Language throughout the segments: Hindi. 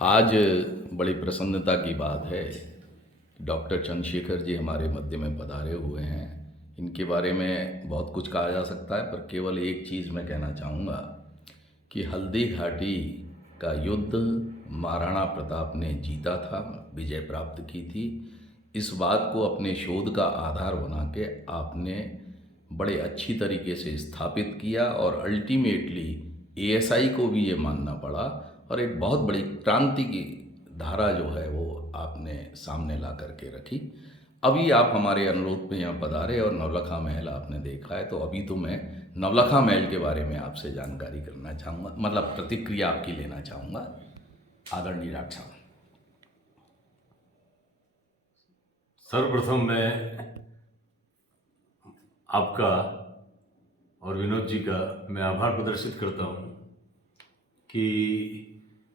आज बड़ी प्रसन्नता की बात है, डॉक्टर चंद्रशेखर जी हमारे मध्य में पधारे हुए हैं। इनके बारे में बहुत कुछ कहा जा सकता है, पर केवल एक चीज़ मैं कहना चाहूँगा कि हल्दी घाटी का युद्ध महाराणा प्रताप ने जीता था, विजय प्राप्त की थी। इस बात को अपने शोध का आधार बना के आपने बड़े अच्छी तरीके से स्थापित किया और अल्टीमेटली एएसआई को भी ये मानना पड़ा और एक बहुत बड़ी क्रांति की धारा जो है वो आपने सामने ला करके रखी। अभी आप हमारे अनुरोध पे यहाँ पधारे और नवलखा महल आपने देखा है, तो अभी तो मैं नवलखा महल के बारे में आपसे जानकारी करना चाहूँगा, मतलब प्रतिक्रिया आपकी लेना चाहूँगा। आदरणीय डॉक्टर साहब। सर्वप्रथम मैं आपका और विनोद जी का मैं आभार प्रदर्शित करता हूँ कि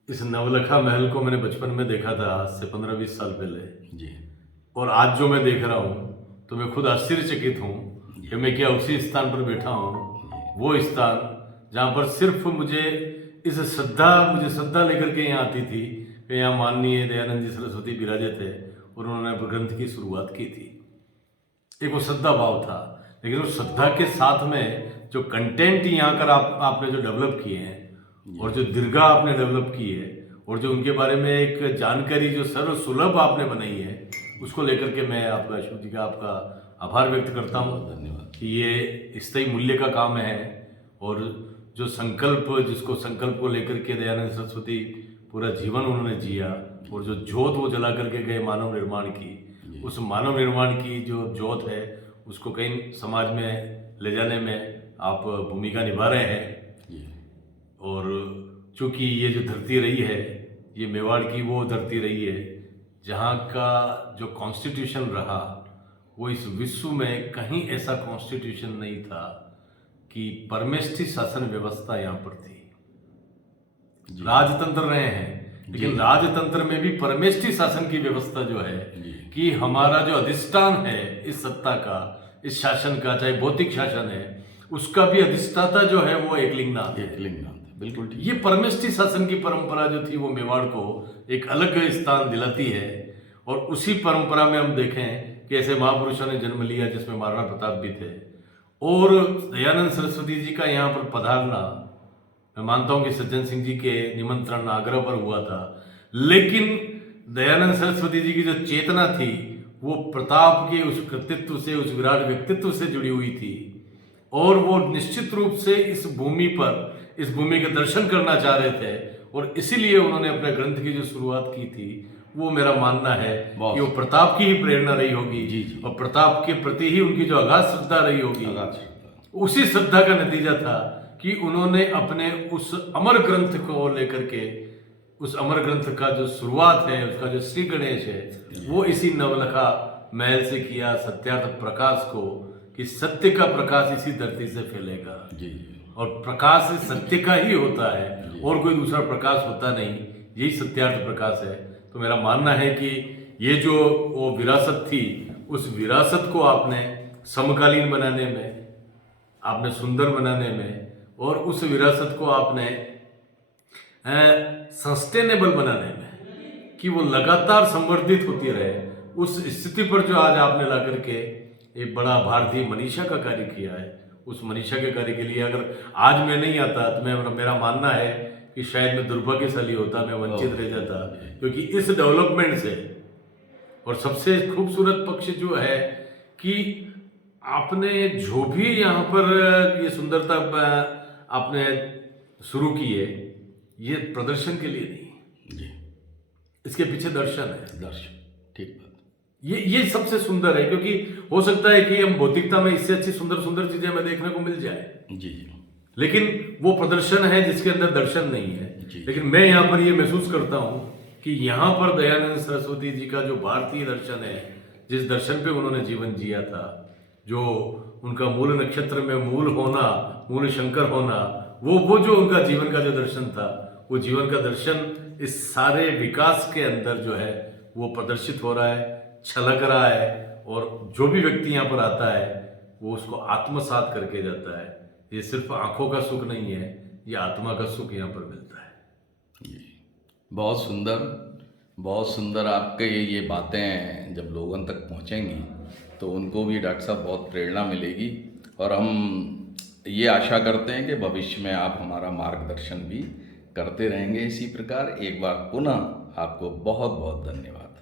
इस नवलखा महल को मैंने बचपन में देखा था, आज से 15-20 साल पहले जी। और आज जो मैं देख रहा हूँ तो मैं खुद आश्चर्यचकित हूँ कि मैं क्या उसी स्थान पर बैठा हूँ, वो स्थान जहाँ पर सिर्फ मुझे श्रद्धा लेकर के यहाँ आती थी कि यहाँ माननीय दयानंद जी सरस्वती विराजे थे और उन्होंने ग्रंथ की शुरुआत की थी। एक वो श्रद्धा भाव था, लेकिन उस श्रद्धा के साथ में जो कंटेंट यहाँ कर आपने जो डेवलप किए हैं और जो दीर्घा आपने डेवलप की है और जो उनके बारे में एक जानकारी जो सर्वसुलभ आपने बनाई है, उसको लेकर के मैं आपका अशोक जी का आपका आभार व्यक्त करता हूँ। धन्यवाद। कि ये स्थायी मूल्य का काम है और जो जिसको संकल्प को लेकर के दयानंद सरस्वती पूरा जीवन उन्होंने जिया और जो ज्योत वो जला करके गए मानव निर्माण की, उस मानव निर्माण की जो ज्योत है उसको कहीं समाज में ले जाने में आप भूमिका निभा रहे हैं। और चूंकि ये जो धरती रही है, ये मेवाड़ की वो धरती रही है जहाँ का जो कॉन्स्टिट्यूशन रहा वो इस विश्व में कहीं ऐसा कॉन्स्टिट्यूशन नहीं था कि परमेष्ठी शासन व्यवस्था यहाँ पर थी। राजतंत्र रहे हैं, लेकिन राजतंत्र में भी परमेष्ठी शासन की व्यवस्था जो है कि हमारा जो अधिष्ठान है इस सत्ता का, इस शासन का, चाहे भौतिक शासन है, उसका भी अधिष्ठाता जो है वो एकलिंगनाथ है। बिल्कुल ठीक। ये परमेष्ठी शासन की परंपरा जो थी वो मेवाड़ को एक अलग स्थान दिलाती है और उसी परंपरा में हम देखें कि ऐसे महापुरुषों ने जन्म लिया जिसमें महाराणा प्रताप भी थे और दयानंद सरस्वती जी का यहाँ पर पधारना मैं मानता हूँ कि सज्जन सिंह जी के निमंत्रण आग्रह पर हुआ था, लेकिन दयानंद सरस्वती जी की जो चेतना थी वो प्रताप के उस कृतित्व से, उस विराट व्यक्तित्व से जुड़ी हुई थी और वो निश्चित रूप से इस भूमि के दर्शन करना चाह रहे थे और इसीलिए उन्होंने अपने ग्रंथ की जो शुरुआत की थी वो मेरा मानना है कि वो प्रताप की ही प्रेरणा रही होगी और प्रताप के प्रति ही उनकी जो अगाध श्रद्धा रही होगी, उसी श्रद्धा का नतीजा था कि उन्होंने अपने उस अमर ग्रंथ को लेकर के, उस अमर ग्रंथ का जो शुरुआत है, उसका जो श्री गणेश है, वो इसी नवलखा महल से किया, सत्यार्थ प्रकाश को, कि सत्य का प्रकाश इसी धरती से फैलेगा और प्रकाश सत्य का ही होता है और कोई दूसरा प्रकाश होता नहीं, यही सत्यार्थ प्रकाश है। तो मेरा मानना है कि ये जो वो विरासत थी, उस विरासत को आपने समकालीन बनाने में, आपने सुंदर बनाने में और उस विरासत को आपने सस्टेनेबल बनाने में कि वो लगातार संवर्धित होती रहे, उस स्थिति पर जो आज आपने ला करके एक बड़ा भारतीय मनीषा का कार्य किया है, उस मनीषा के कार्य के लिए अगर आज मैं नहीं आता तो मेरा मानना है कि शायद मैं दुर्भाग्यशाली होता, मैं वंचित रह जाता, क्योंकि इस डेवलपमेंट से। और सबसे खूबसूरत पक्ष जो है कि आपने जो भी यहाँ पर ये सुंदरता आपने शुरू की है, ये प्रदर्शन के लिए नहीं, इसके पीछे दर्शन है। ठीक बात। ये सबसे सुंदर है, क्योंकि हो सकता है कि हम भौतिकता में इससे अच्छी सुंदर चीजें हमें देखने को मिल जाए, लेकिन वो प्रदर्शन है जिसके अंदर दर्शन नहीं है। लेकिन मैं यहाँ पर ये महसूस करता हूँ कि यहाँ पर दयानंद सरस्वती जी का जो भारतीय दर्शन है, जिस दर्शन पे उन्होंने जीवन जिया था, जो उनका मूल नक्षत्र में मूल होना, मूल शंकर होना, वो जो उनका जीवन का जो दर्शन था, वो जीवन का दर्शन इस सारे विकास के अंदर जो है वो प्रदर्शित हो रहा है, छलक रहा है और जो भी व्यक्ति यहाँ पर आता है वो उसको आत्मसात करके जाता है। ये सिर्फ आंखों का सुख नहीं है, ये आत्मा का सुख यहाँ पर मिलता है। बहुत सुंदर आपके ये बातें जब लोगों तक पहुंचेंगी तो उनको भी डॉक्टर साहब बहुत प्रेरणा मिलेगी। और हम ये आशा करते हैं कि भविष्य में आप हमारा मार्गदर्शन भी करते रहेंगे इसी प्रकार। एक बार पुनः आपको बहुत बहुत धन्यवाद।